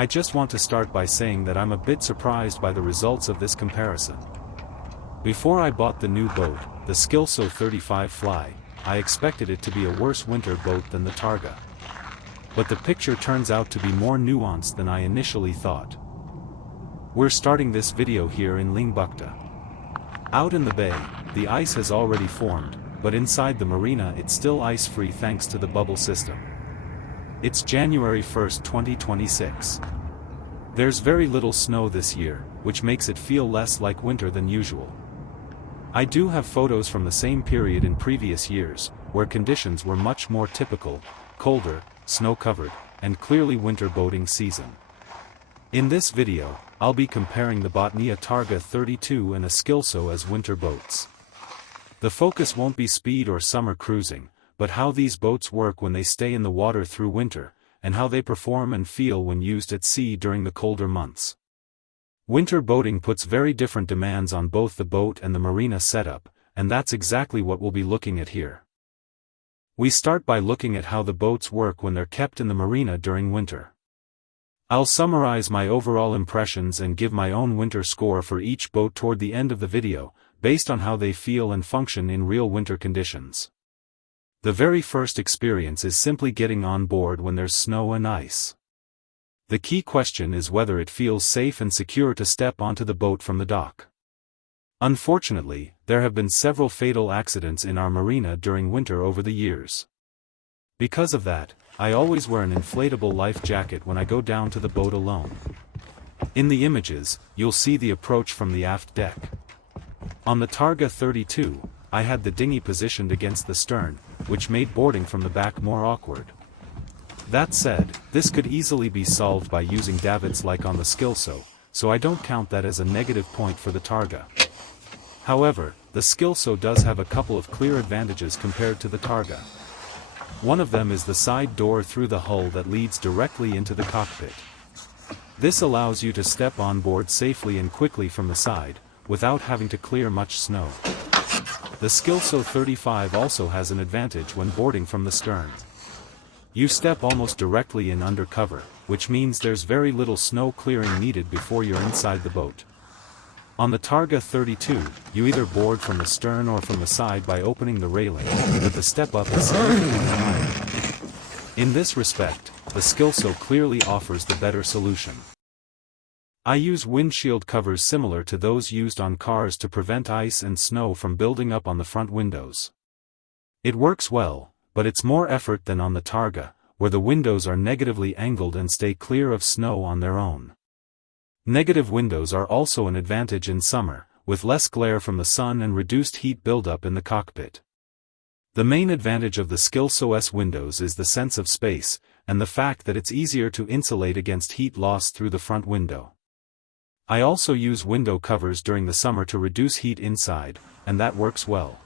I just want to start by saying that I'm a bit surprised by the results of this comparison. Before I bought the new boat, the Skilsø 35 Fly, I expected it to be a worse winter boat than the Targa. But the picture turns out to be more nuanced than I initially thought. We're starting this video here in Lyngbukta. Out in the bay, the ice has already formed, but inside the marina it's still ice-free thanks to the bubble system. It's January 1st, 2026. There's very little snow this year, which makes it feel less like winter than usual. I do have photos from the same period in previous years, where conditions were much more typical, colder, snow-covered, and clearly winter boating season. In this video, I'll be comparing the Botnia Targa 32 and a Skilsø as winter boats. The focus won't be speed or summer cruising, but how these boats work when they stay in the water through winter, and how they perform and feel when used at sea during the colder months. Winter boating puts very different demands on both the boat and the marina setup, and that's exactly what we'll be looking at here. We start by looking at how the boats work when they're kept in the marina during winter. I'll summarize my overall impressions and give my own winter score for each boat toward the end of the video, based on how they feel and function in real winter conditions. The very first experience is simply getting on board when there's snow and ice. The key question is whether it feels safe and secure to step onto the boat from the dock. Unfortunately, there have been several fatal accidents in our marina during winter over the years. Because of that, I always wear an inflatable life jacket when I go down to the boat alone. In the images, you'll see the approach from the aft deck. On the Targa 32, I had the dinghy positioned against the stern, which made boarding from the back more awkward. That said, this could easily be solved by using davits like on the Skilsø, so I don't count that as a negative point for the Targa. However, the Skilsø does have a couple of clear advantages compared to the Targa. One of them is the side door through the hull that leads directly into the cockpit. This allows you to step on board safely and quickly from the side, without having to clear much snow. The Skilsø 35 also has an advantage when boarding from the stern. You step almost directly in under cover, which means there's very little snow clearing needed before you're inside the boat. On the Targa 32, you either board from the stern or from the side by opening the railing, but the step up is significantly higher. In this respect, the Skilsø clearly offers the better solution. I use windshield covers similar to those used on cars to prevent ice and snow from building up on the front windows. It works well, but it's more effort than on the Targa, where the windows are negatively angled and stay clear of snow on their own. Negative windows are also an advantage in summer, with less glare from the sun and reduced heat buildup in the cockpit. The main advantage of the Skilsø's windows is the sense of space, and the fact that it's easier to insulate against heat loss through the front window. I also use window covers during the summer to reduce heat inside, and that works well.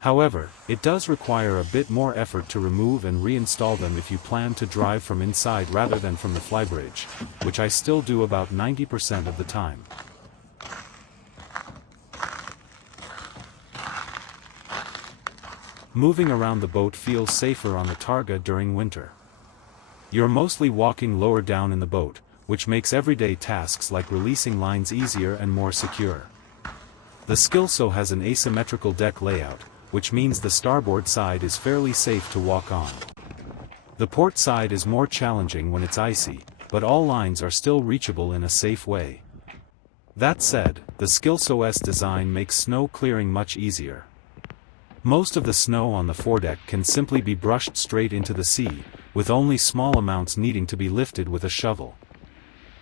However, it does require a bit more effort to remove and reinstall them if you plan to drive from inside rather than from the flybridge, which I still do about 90% of the time. Moving around the boat feels safer on the Targa during winter. You're mostly walking lower down in the boat, which makes everyday tasks like releasing lines easier and more secure. The Skilsø has an asymmetrical deck layout, which means the starboard side is fairly safe to walk on. The port side is more challenging when it's icy, but all lines are still reachable in a safe way. That said, the Skilsø's design makes snow clearing much easier. Most of the snow on the foredeck can simply be brushed straight into the sea, with only small amounts needing to be lifted with a shovel.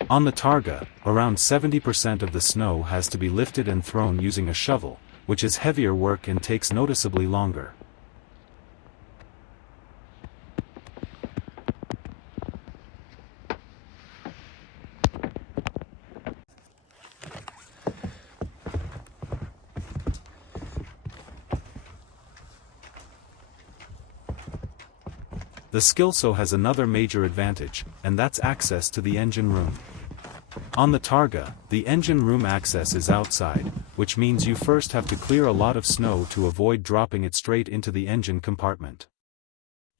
On the Targa, around 70% of the snow has to be lifted and thrown using a shovel, which is heavier work and takes noticeably longer. The Skilsø has another major advantage, and that's access to the engine room. On the Targa, the engine room access is outside, which means you first have to clear a lot of snow to avoid dropping it straight into the engine compartment.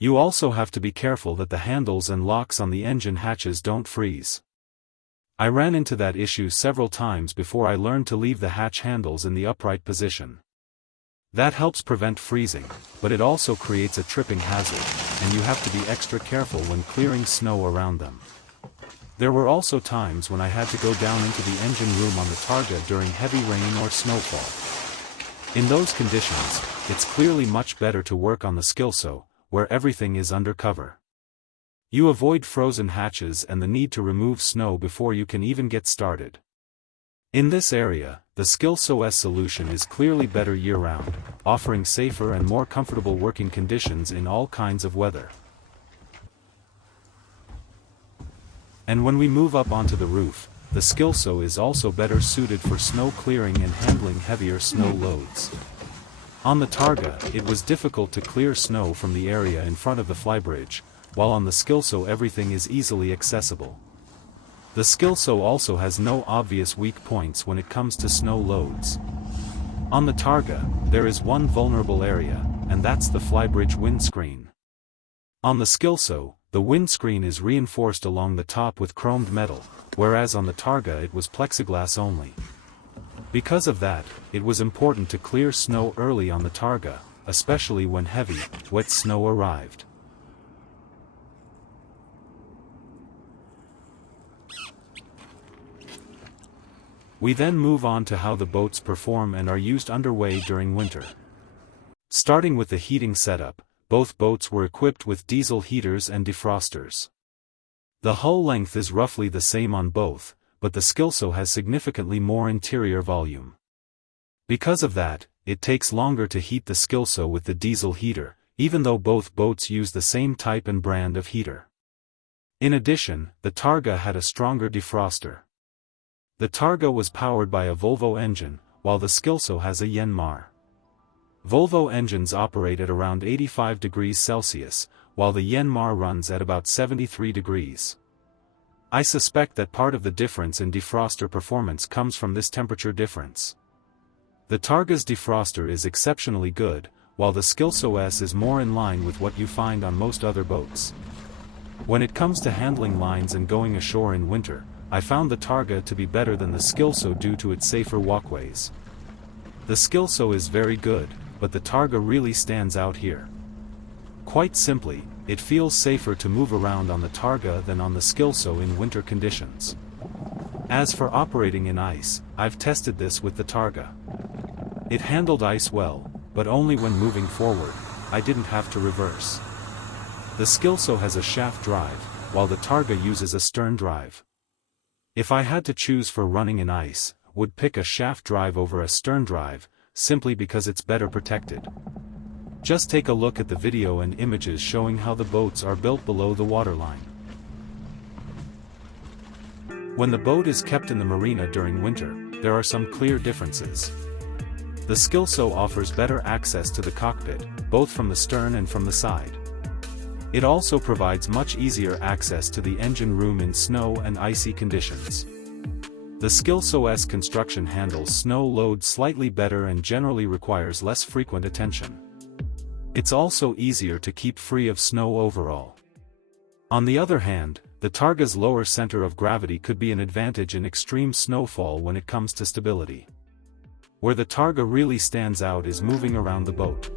You also have to be careful that the handles and locks on the engine hatches don't freeze. I ran into that issue several times before I learned to leave the hatch handles in the upright position. That helps prevent freezing, but it also creates a tripping hazard, and you have to be extra careful when clearing snow around them. There were also times when I had to go down into the engine room on the Targa during heavy rain or snowfall. In those conditions, it's clearly much better to work on the Skilsø, where everything is under cover. You avoid frozen hatches and the need to remove snow before you can even get started. In this area, the Skilsø's solution is clearly better year-round, offering safer and more comfortable working conditions in all kinds of weather. And when we move up onto the roof, the Skilsø is also better suited for snow clearing and handling heavier snow loads. On the Targa, it was difficult to clear snow from the area in front of the flybridge, while on the Skilsø everything is easily accessible. The Skilsø also has no obvious weak points when it comes to snow loads. On the Targa, there is one vulnerable area, and that's the flybridge windscreen. On the Skilsø, the windscreen is reinforced along the top with chromed metal, whereas on the Targa it was plexiglass only. Because of that, it was important to clear snow early on the Targa, especially when heavy, wet snow arrived. We then move on to how the boats perform and are used underway during winter. Starting with the heating setup, both boats were equipped with diesel heaters and defrosters. The hull length is roughly the same on both, but the Skilsø has significantly more interior volume. Because of that, it takes longer to heat the Skilsø with the diesel heater, even though both boats use the same type and brand of heater. In addition, the Targa had a stronger defroster. The Targa was powered by a Volvo engine, while the Skilsø has a Yanmar. Volvo engines operate at around 85 degrees Celsius, while the Yanmar runs at about 73 degrees. I suspect that part of the difference in defroster performance comes from this temperature difference. The Targa's defroster is exceptionally good, while the Skilsø's is more in line with what you find on most other boats. When it comes to handling lines and going ashore in winter, I found the Targa to be better than the Skilsø due to its safer walkways. The Skilsø is very good, but the Targa really stands out here. Quite simply, it feels safer to move around on the Targa than on the Skilsø in winter conditions. As for operating in ice, I've tested this with the Targa. It handled ice well, but only when moving forward. I didn't have to reverse. The Skilsø has a shaft drive, while the Targa uses a stern drive. If I had to choose for running in ice, would pick a shaft drive over a stern drive, simply because it's better protected. Just take a look at the video and images showing how the boats are built below the waterline. When the boat is kept in the marina during winter, there are some clear differences. The Skilsø offers better access to the cockpit, both from the stern and from the side. It also provides much easier access to the engine room in snow and icy conditions. The Skilsø's construction handles snow loads slightly better and generally requires less frequent attention. It's also easier to keep free of snow overall. On the other hand, the Targa's lower center of gravity could be an advantage in extreme snowfall when it comes to stability. Where the Targa really stands out is moving around the boat.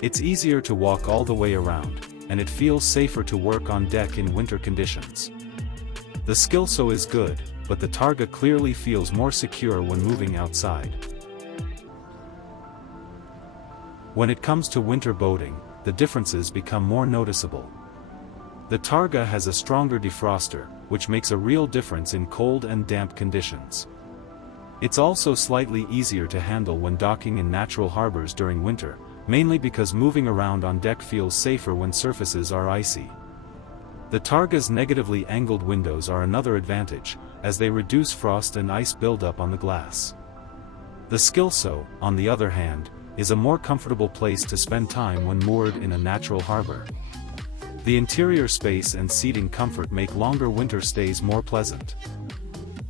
It's easier to walk all the way around, and it feels safer to work on deck in winter conditions. The Skilsø is good, but the Targa clearly feels more secure when moving outside. When it comes to winter boating, the differences become more noticeable. The Targa has a stronger defroster, which makes a real difference in cold and damp conditions. It's also slightly easier to handle when docking in natural harbors during winter, mainly because moving around on deck feels safer when surfaces are icy. The Targa's negatively angled windows are another advantage, as they reduce frost and ice buildup on the glass. The Skilsø, on the other hand, is a more comfortable place to spend time when moored in a natural harbor. The interior space and seating comfort make longer winter stays more pleasant.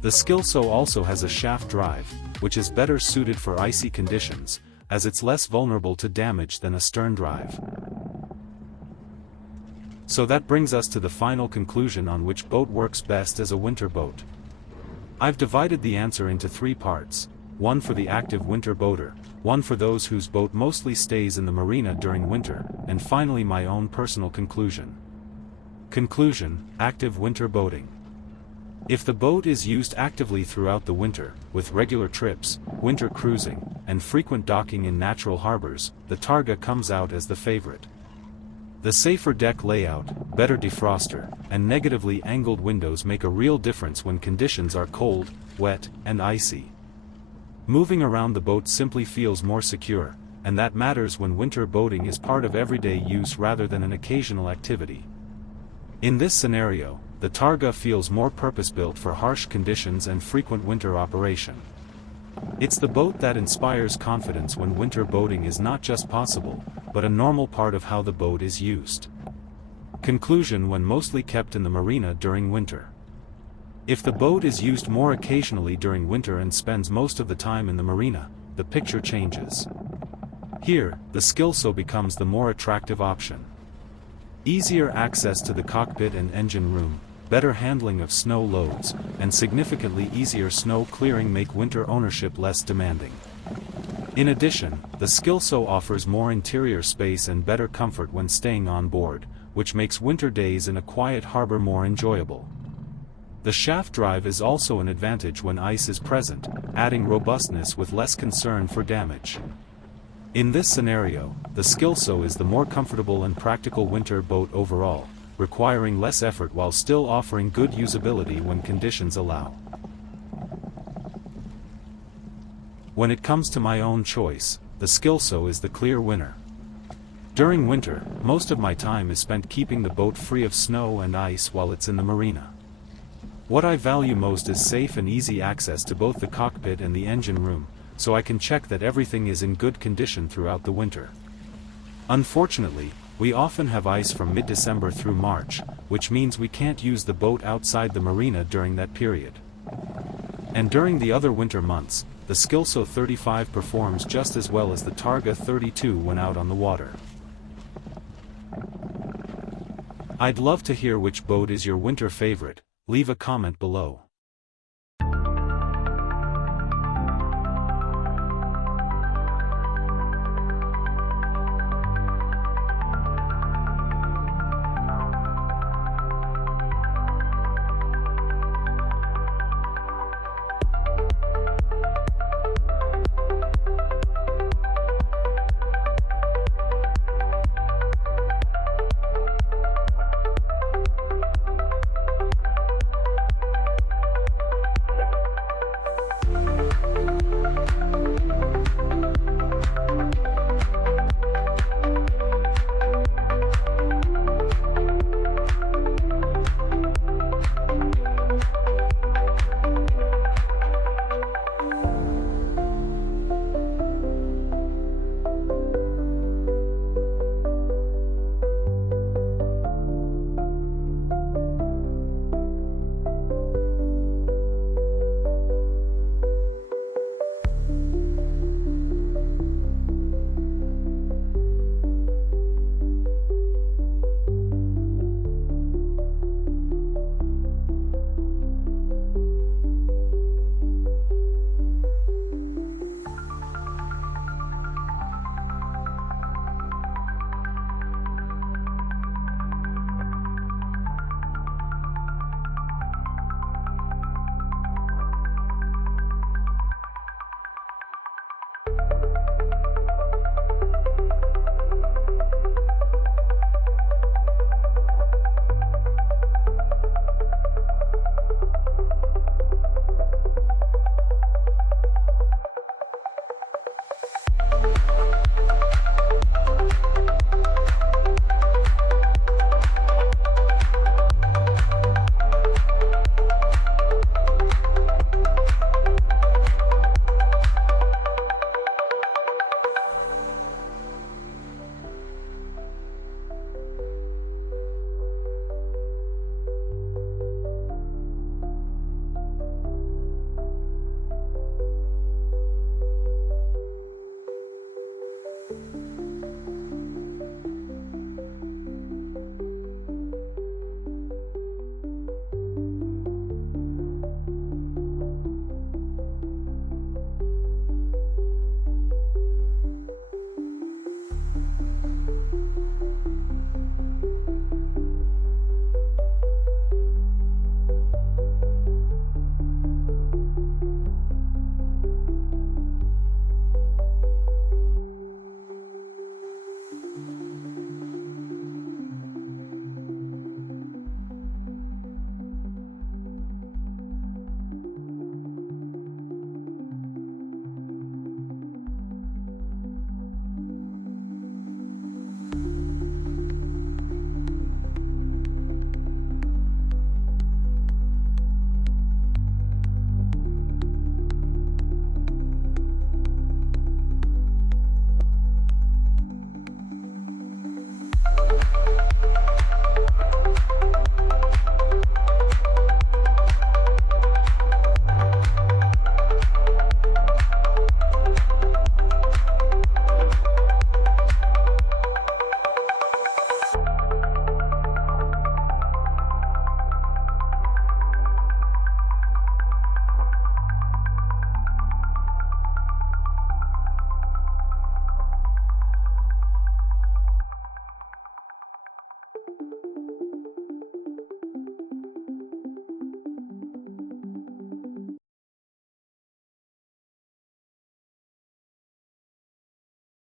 The Skilsø also has a shaft drive, which is better suited for icy conditions, as it's less vulnerable to damage than a stern drive. So that brings us to the final conclusion on which boat works best as a winter boat. I've divided the answer into 3 parts, one for the active winter boater, one for those whose boat mostly stays in the marina during winter, and finally my own personal conclusion. Conclusion: active winter boating. If the boat is used actively throughout the winter, with regular trips, winter cruising, and frequent docking in natural harbors, the Targa comes out as the favorite. The safer deck layout, better defroster, and negatively angled windows make a real difference when conditions are cold, wet, and icy. Moving around the boat simply feels more secure, and that matters when winter boating is part of everyday use rather than an occasional activity. In this scenario, the Targa feels more purpose-built for harsh conditions and frequent winter operation. It's the boat that inspires confidence when winter boating is not just possible, but a normal part of how the boat is used. Conclusion: when mostly kept in the marina during winter. If the boat is used more occasionally during winter and spends most of the time in the marina, the picture changes. Here, the Skilsø becomes the more attractive option. Easier access to the cockpit and engine room, better handling of snow loads, and significantly easier snow clearing make winter ownership less demanding. In addition, the Skilsø offers more interior space and better comfort when staying on board, which makes winter days in a quiet harbor more enjoyable. The shaft drive is also an advantage when ice is present, adding robustness with less concern for damage. In this scenario, the Skilsø is the more comfortable and practical winter boat overall, requiring less effort while still offering good usability when conditions allow. When it comes to my own choice, the Skilsø is the clear winner. During winter, most of my time is spent keeping the boat free of snow and ice while it's in the marina. What I value most is safe and easy access to both the cockpit and the engine room, so I can check that everything is in good condition throughout the winter. Unfortunately, we often have ice from mid-December through March, which means we can't use the boat outside the marina during that period. And during the other winter months, the Skilsø 35 performs just as well as the Targa 32 when out on the water. I'd love to hear which boat is your winter favorite. Leave a comment below.